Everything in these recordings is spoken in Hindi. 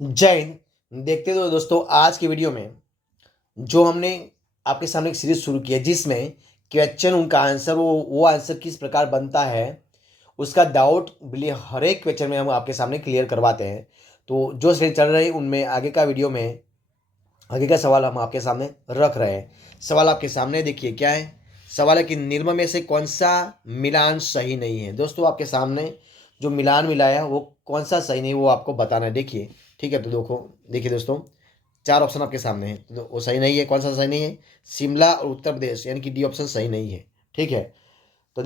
जय हिंद। देखते हो दोस्तों, आज की वीडियो में जो हमने आपके सामने एक सीरीज शुरू की है जिसमें क्वेश्चन उनका आंसर वो आंसर किस प्रकार बनता है उसका डाउट बिल्कुल हर एक क्वेश्चन में हम आपके सामने क्लियर करवाते हैं। तो जो सीरीज चल रही है उनमें आगे का वीडियो में आगे का सवाल हम आपके सामने रख रहे हैं। सवाल आपके सामने देखिए क्या है। सवाल है कि निम्न में से कौन सा मिलान सही नहीं है। दोस्तों आपके सामने जो मिलान मिलाया वो कौन सा सही नहीं वो आपको बताना है। देखिए ठीक है, तो देखिए दोस्तों, चार ऑप्शन आपके सामने हैं, तो वो सही नहीं है। कौन सा सही नहीं है? शिमला और उत्तर प्रदेश, यानी कि डी ऑप्शन सही नहीं है। ठीक है, तो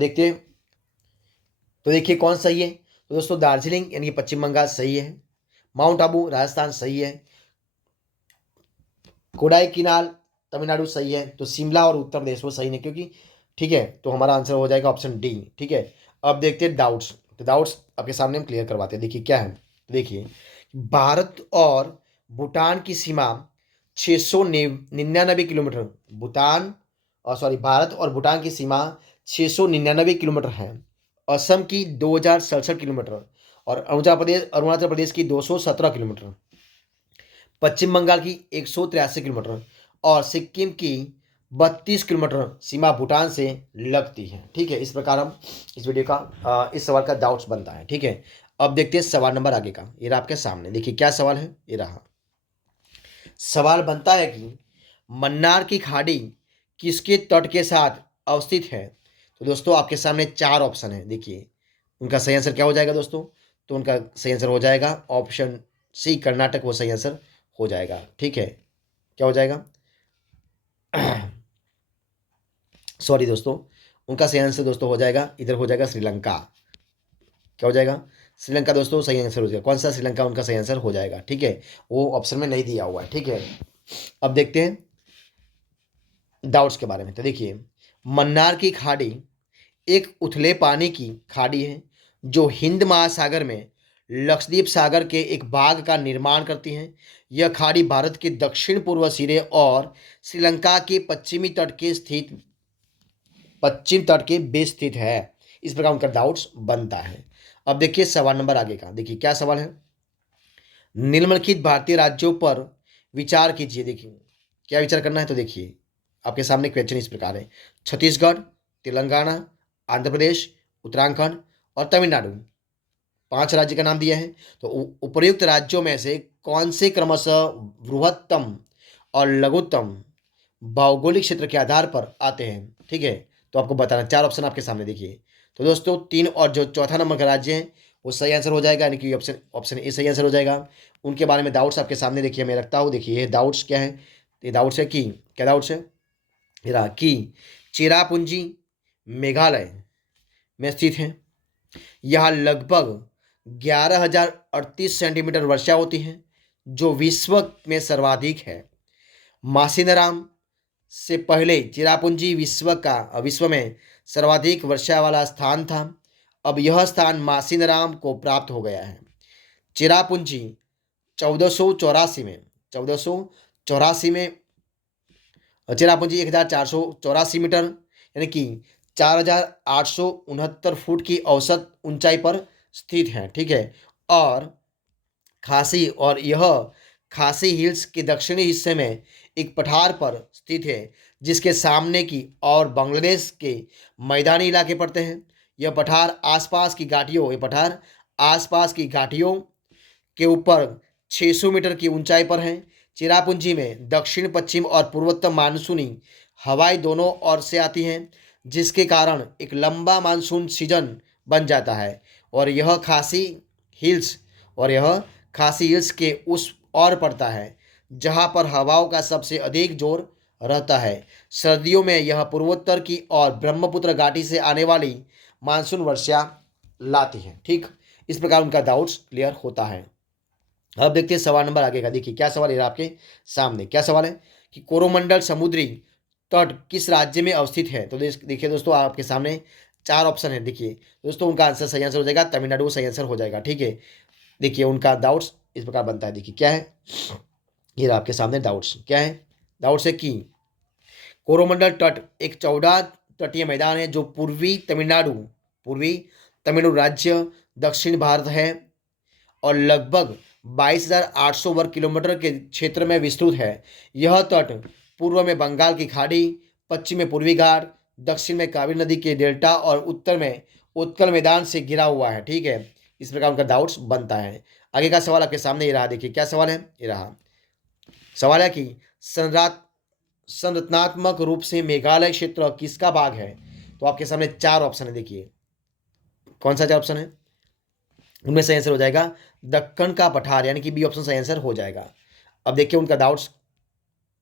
देखिए कौन सही है। तो दोस्तों दार्जिलिंग यानी कि पश्चिम बंगाल सही है। माउंट आबू राजस्थान सही है। कोडाईकनाल तमिलनाडु सही है। तो शिमला और उत्तर प्रदेश वो सही नहीं, क्योंकि ठीक है, तो हमारा आंसर हो जाएगा ऑप्शन डी। ठीक है, अब देखते हैं डाउट्स। तो डाउट्स आपके सामने हम क्लियर करवाते हैं। देखिए क्या है। देखिए, भारत और भूटान की सीमा 699 किलोमीटर। भूटान और सॉरी भारत और भूटान की सीमा 699 किलोमीटर है। असम की 2067 किलोमीटर और अरुणाचल प्रदेश की 217 किलोमीटर। पश्चिम बंगाल की 183 किलोमीटर और सिक्किम की 32 किलोमीटर सीमा भूटान से लगती है। ठीक है, इस प्रकार हम इस वीडियो का इस सवाल का डाउट्स बनता है। ठीक है, अब देखते हैं सवाल नंबर आगे का। ये रहा आपके सामने, देखिए क्या सवाल है। ये रहा सवाल बनता है कि मन्नार की खाड़ी किसके तट के साथ अवस्थित है। तो दोस्तों आपके सामने चार ऑप्शन है। देखिए उनका सही आंसर क्या हो जाएगा दोस्तों। तो उनका सही आंसर हो जाएगा ऑप्शन सी, कर्नाटक वो सही आंसर हो जाएगा। ठीक है, क्या हो जाएगा सॉरी दोस्तों, उनका सही आंसर दोस्तों हो जाएगा, इधर हो जाएगा श्रीलंका। क्या हो जाएगा? श्रीलंका दोस्तों सही आंसर हो जाएगा। कौन सा श्रीलंका उनका सही आंसर हो जाएगा। ठीक है, वो ऑप्शन में नहीं दिया हुआ है। ठीक है, अब देखते हैं डाउट्स के बारे में। तो देखिए, मन्नार की खाड़ी एक उथले पानी की खाड़ी है जो हिंद महासागर में लक्षद्वीप सागर के एक भाग का निर्माण करती है। यह खाड़ी भारत के दक्षिण पूर्व सिरे और श्रीलंका के पश्चिम तट के बीच स्थित है। इस प्रकार उनका डाउट्स बनता है। अब देखिए सवाल नंबर आगे का। देखिए क्या सवाल है। निम्नलिखित भारतीय राज्यों पर विचार कीजिए। देखिए क्या विचार करना है। तो देखिए आपके सामने क्वेश्चन इस प्रकार है। छत्तीसगढ़, तेलंगाना, आंध्र प्रदेश, उत्तराखंड और तमिलनाडु, पांच राज्य का नाम दिया है। तो उपर्युक्त राज्यों में से कौन से क्रमशः बृहत्तम और लघुत्तम भौगोलिक क्षेत्र के आधार पर आते हैं। ठीक है, तो आपको बताना, चार ऑप्शन आपके सामने देखिए। तो दोस्तों तीन और जो चौथा नंबर का राज्य है वो सही आंसर हो जाएगा, यानी कि ऑप्शन ऑप्शन ए सही आंसर हो जाएगा। उनके बारे में डाउट्स आपके सामने देखिए मैं रखता हूँ। देखिए ये डाउट्स क्या है। ये डाउट्स है कि क्या डाउट्स है। ये रहा कि चेरापूंजी मेघालय में स्थित है। यहाँ लगभग 11,038 सेंटीमीटर वर्षा होती है जो विश्व में सर्वाधिक है। मासिनराम से पहले चिरापुंजी विश्व में सर्वाधिक वर्षा वाला स्थान था। अब यह स्थान मासिनराम को प्राप्त हो गया है। चिरापुंजी 1484 में 1484 में चिरापुंजी 1,484 मीटर यानी कि 4,869 फुट की औसत ऊंचाई पर स्थित है। ठीक है, और यह खासी हिल्स के दक्षिणी हिस्से में एक पठार पर स्थित है जिसके सामने की और बांग्लादेश के मैदानी इलाके पड़ते हैं। ये पठार आसपास की घाटियों के ऊपर 600 मीटर की ऊंचाई पर है। चिरापुंजी में दक्षिण पश्चिम और पूर्वोत्तर मानसूनी हवाएं दोनों ओर से आती हैं जिसके कारण एक लंबा मानसून सीजन बन जाता है। हिल्स और यह खासी हिल्स के उस ओर पड़ता है जहां पर हवाओं का सबसे अधिक जोर रहता है। सर्दियों में यह पूर्वोत्तर की और ब्रह्मपुत्र घाटी से आने वाली मानसून वर्षा लाती है। ठीक, इस प्रकार उनका डाउट्स क्लियर होता है। अब देखते हैं सवाल नंबर आगे का। देखिए क्या सवाल है आपके सामने। क्या सवाल है कि कोरोमंडल समुद्री तट किस राज्य में अवस्थित है। तो देखिए दोस्तों आपके सामने चार ऑप्शन है। देखिए दोस्तों उनका आंसर सही आंसर हो जाएगा तमिलनाडु सही आंसर हो जाएगा। ठीक है, देखिए उनका डाउट्स इस प्रकार बनता है। देखिए क्या है, ये आपके सामने डाउट्स क्या है। डाउट्स है कि कोरोमंडल तट एक चौड़ा तटीय मैदान है जो पूर्वी तमिलनाडु राज्य दक्षिण भारत है और लगभग 22,800 वर्ग किलोमीटर के क्षेत्र में विस्तृत है। यह तट पूर्व में बंगाल की खाड़ी, पश्चिम में पूर्वी घाट, दक्षिण में कावेरी नदी के डेल्टा और उत्तर में उत्कल मैदान से घिरा हुआ है। ठीक है, इस प्रकार उनका डाउट्स बनता है। आगे का सवाल आपके सामने ये रहा, देखिए क्या सवाल है, ये रहा सवाल है कि संरचनात्मक रूप से मेघालय क्षेत्र किसका भाग है। तो आपके सामने चार ऑप्शन है, देखिए कौन सा चार ऑप्शन है, उनमें सही आंसर हो जाएगा दक्कन का पठार, यानी कि बी ऑप्शन सही आंसर हो जाएगा। अब देखिए उनका डाउट्स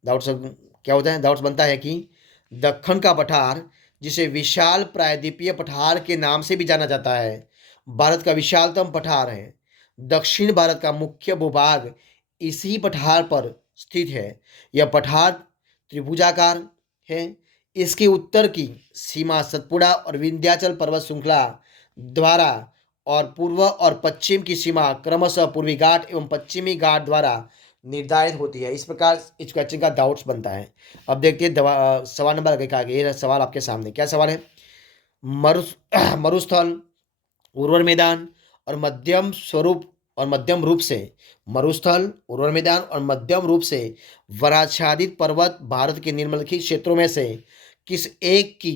डाउट्स क्या होता है, डाउट्स बनता है कि दक्कन का पठार, जिसे विशाल प्रायद्वीपीय पठार के नाम से भी जाना जाता है, भारत का विशालतम पठार है। दक्षिण भारत का मुख्य भूभाग इसी पठार पर स्थित है। यह पठार त्रिभुजाकार है। इसके उत्तर की सीमा सतपुड़ा और विंध्याचल पर्वत श्रृंखला द्वारा और पूर्व और पश्चिम की सीमा क्रमशः पूर्वी घाट एवं पश्चिमी घाट द्वारा निर्धारित होती है। इस प्रकार इस क्वेश्चन का डाउट्स बनता है। अब देखते हैं सवाल नंबर आगे का, आगे ये सवाल आपके सामने क्या सवाल है, मरुस्थल, उर्वर मैदान और मध्यम रूप से मरुस्थल, उर्वर मैदान और मध्यम रूप से वनाच्छादित पर्वत भारत के निम्नलिखित क्षेत्रों में से किस एक की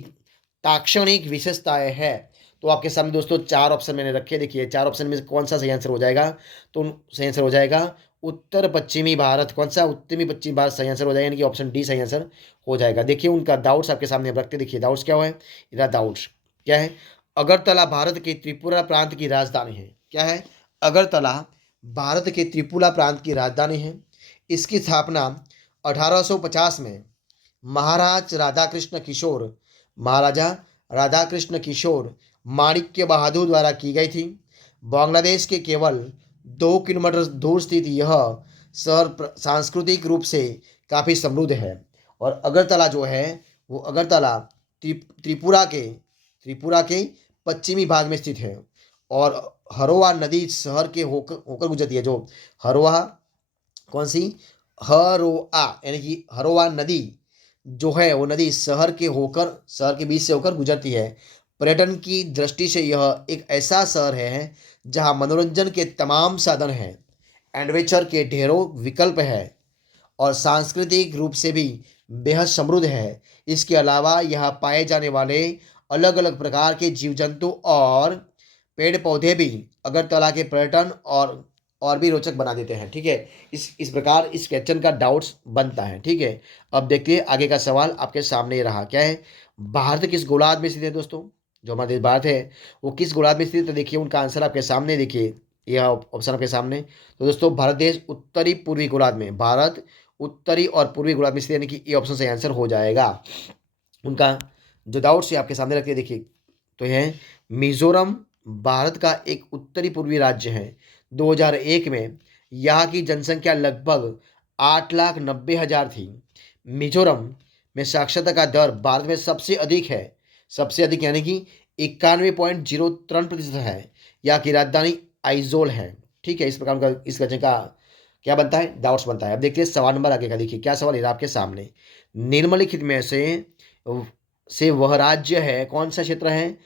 ताक्षणिक विशेषताएं है। तो आपके सामने दोस्तों चार ऑप्शन मैंने रखे, देखिए चार ऑप्शन में कौन सा सही आंसर हो जाएगा। तो सही आंसर हो जाएगा उत्तर पश्चिमी भारत, कौन सा उत्तरी पश्चिमी भारत सही आंसर हो जाएगा, यानी कि ऑप्शन डी सही आंसर हो जाएगा। देखिए उनका डाउट्स आपके सामने रखते, देखिए डाउट्स क्या है, इधर डाउट्स क्या है, अगरतला भारत के त्रिपुरा प्रांत की राजधानी है। क्या है, अगरतला भारत के त्रिपुरा प्रांत की राजधानी है। इसकी स्थापना 1850 में महाराजा राधाकृष्ण किशोर माणिक्य बहादुर द्वारा की गई थी। बांग्लादेश के केवल 2 किलोमीटर दूर स्थित यह शहर सांस्कृतिक रूप से काफ़ी समृद्ध है। और अगरतला जो है वो अगरतला त्रिपुरा के पश्चिमी भाग में स्थित है। और हरोआ नदी शहर के होकर गुजरती है। जो हरोआ, कौन सी, हरोआ, यानी कि हरोआ नदी जो है वो नदी शहर के बीच से होकर गुजरती है। पर्यटन की दृष्टि से यह एक ऐसा शहर है जहां मनोरंजन के तमाम साधन हैं, एडवेंचर के ढेरों विकल्प है और सांस्कृतिक रूप से भी बेहद समृद्ध है। इसके अलावा यहाँ पाए जाने वाले अलग अलग प्रकार के जीव जंतु और पेड़ पौधे भी अगरतला के पर्यटन और भी रोचक बना देते हैं। ठीक है, इस प्रकार इस क्वेश्चन का डाउट्स बनता है। ठीक है, अब देखिए आगे का सवाल आपके सामने रहा, क्या है, भारत किस गोलार्ध में स्थित है। दोस्तों जो हमारा देश भारत है वो किस गोलार्ध में स्थित है, तो देखिए उनका आंसर आपके सामने, देखिए यह ऑप्शन आपके सामने। तो दोस्तों भारत देश उत्तरी पूर्वी गोलार्ध में, भारत उत्तरी और पूर्वी गोलार्ध में स्थित, यानी कि ये ऑप्शन सही आंसर हो जाएगा। उनका जो डाउट्स है आपके सामने रखिए, देखिए तो यह है मिजोरम भारत का एक उत्तरी पूर्वी राज्य है। 2001 में यहाँ की जनसंख्या लगभग 8,90,000 थी। मिजोरम में साक्षरता का दर भारत में सबसे अधिक है, सबसे अधिक यानी कि 91.03% है। यहाँ की राजधानी आइजोल है। ठीक है, इस प्रकार का इस वजह का क्या बनता है, डाउट्स बनता है। अब देखिए सवाल नंबर आगे का, देखिए क्या सवाल है आपके सामने, निम्नलिखित में से वह राज्य है, कौन सा क्षेत्र है,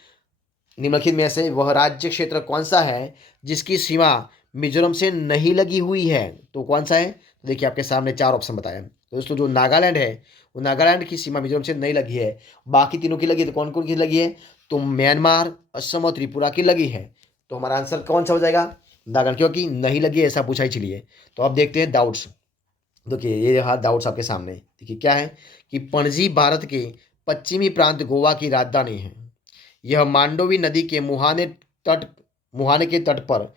निम्नलिखित में से वह राज्य क्षेत्र कौन सा है जिसकी सीमा मिजोरम से नहीं लगी हुई है। तो कौन सा है, तो देखिए आपके सामने चार ऑप्शन बताए। तो दोस्तों जो नागालैंड है वो नागालैंड की सीमा मिजोरम से नहीं लगी है, बाकी तीनों की लगी है। तो कौन कौन की लगी है, तो म्यांमार, असम और त्रिपुरा की लगी है। तो हमारा आंसर कौन सा हो जाएगा, नागालैंड, क्योंकि नहीं लगी है ऐसा पूछा ही चलिए। तो अब देखते हैं डाउट्स, देखिए ये रहा डाउट्स आपके सामने। देखिए क्या है कि पणजी भारत के पश्चिमी प्रांत गोवा की राजधानी है। यह मांडोवी नदी के मुहाने के तट पर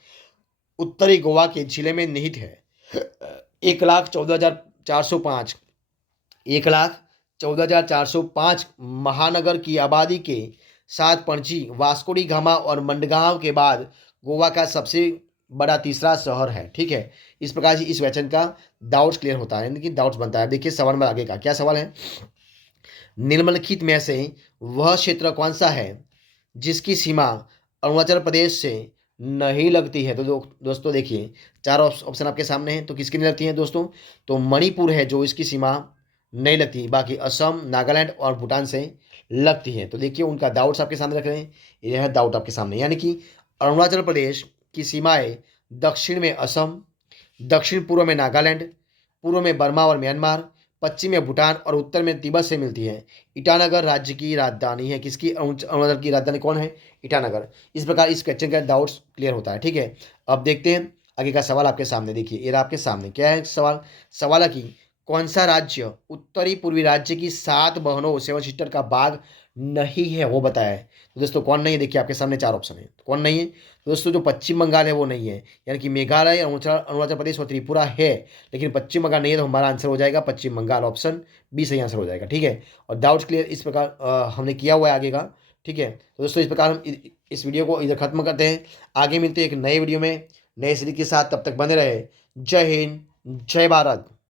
उत्तरी गोवा के जिले में निहित है। 1,14,405 1,14,405 महानगर की आबादी के साथ पणजी वास्को डी गामा और मंडगांव के बाद गोवा का सबसे बड़ा तीसरा शहर है। ठीक है, इस प्रकार से इस क्वेश्चन का डाउट्स क्लियर होता है, यानी कि डाउट्स बनता है। देखिए सवाल में आगे का क्या सवाल है, निम्नलिखित में से वह क्षेत्र कौन सा है जिसकी सीमा अरुणाचल प्रदेश से नहीं लगती है। तो दोस्तों देखिए चार ऑप्शन आपके सामने हैं, तो किसकी नहीं लगती है दोस्तों, तो मणिपुर है जो इसकी सीमा नहीं लगती, बाकी असम, नागालैंड और भूटान से लगती है। तो देखिए उनका डाउट्स आपके सामने रख रहे हैं, यह है डाउट आपके सामने, यानी कि अरुणाचल प्रदेश की सीमाएं दक्षिण में असम, दक्षिण पूर्व में नागालैंड, पूर्व में बर्मा और म्यांमार, पश्चिम में भूटान और उत्तर में तिब्बत से मिलती है। ईटानगर राज्य की राजधानी है। किसकी? अरुणाचल की राजधानी कौन है? ईटानगर। इस प्रकार इस क्वेश्चन का डाउट्स क्लियर होता है। ठीक है, अब देखते हैं आगे का सवाल आपके सामने। देखिए ये रहा आपके सामने, क्या है सवाल? सवाल है कि कौन सा राज्य उत्तरी पूर्वी राज्य की 7 बहनों 7 सिस्टर का भाग नहीं है, वो बताया है। तो दोस्तों कौन नहीं है? देखिए आपके सामने 4 ऑप्शन है, कौन नहीं है? तो दोस्तों जो पश्चिम बंगाल है वो नहीं है, यानी कि मेघालय, अरुणाचल अरुणाचल प्रदेश और त्रिपुरा है, लेकिन पश्चिम बंगाल नहीं है। तो हमारा आंसर हो जाएगा पश्चिम बंगाल, ऑप्शन बी सही आंसर हो जाएगा। ठीक है, और डाउट्स क्लियर इस प्रकार हमने किया हुआ है आगे का। ठीक है, तो दोस्तों इस प्रकार हम इस वीडियो को इधर खत्म करते हैं। आगे मिलते हैं एक नए वीडियो में नए सीरीज के साथ, तब तक बने रहे। जय हिंद, जय भारत।